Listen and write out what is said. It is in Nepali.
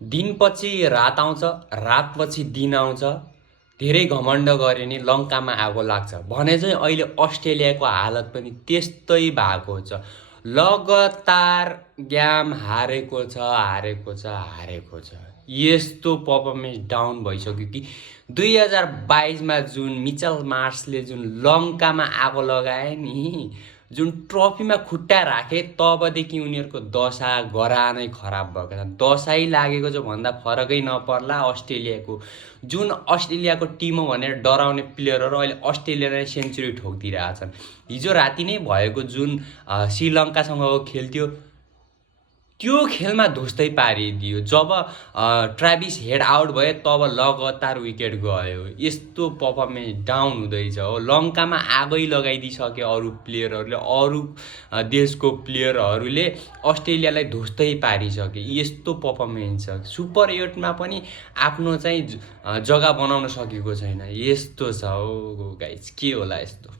दिनपछि रात आउँछ, रातपछि दिन आउँछ। धेरै घमण्ड गरे नि लङ्कामा आगो लाग्छ भने चाहिँ अहिले अस्ट्रेलियाको हालत पनि त्यस्तै भएको छ। लगातार गेम हारेको छ। यस्तो पर्फर्मेन्स डाउन भइसक्यो कि 2022मा जुन मिचेल मार्सले जुन लङ्कामा आगो लगाए नि, जुन ट्रफीमा खुट्टा राखे, तबदेखि उनीहरूको दशा गरा नै खराब भएको छ। दशै लागेको छ भन्दा फरकै नपर्ला। अस्ट्रेलियाको टिम हो भनेर डराउने प्लेयरहरू अहिले अस्ट्रेलियालाई सेन्चुरी ठोकिदिइरहेछन्। हिजो राति नै भएको जुन श्रीलङ्कासँगको खेल थियो, त्यो खेलमा ध्वस्तै पारिदियो। जब ट्राभिस हेड आउट भयो तब लगातार विकेट गयो। यस्तो पर्फर्मेन्स डाउन हुँदैछ हो। लङ्कामा आगै लगाइदिइसक्यो अरू प्लेयरहरूले, अरू देशको प्लेयरहरूले अस्ट्रेलियालाई ध्वस्तै पारिसक्यो। यस्तो पर्फर्मेन्स छ। सुपर 8मा पनि आफ्नो चाहिँ जग्गा बनाउन सकेको छैन। यस्तो छ हो गाइज, के होला यस्तो।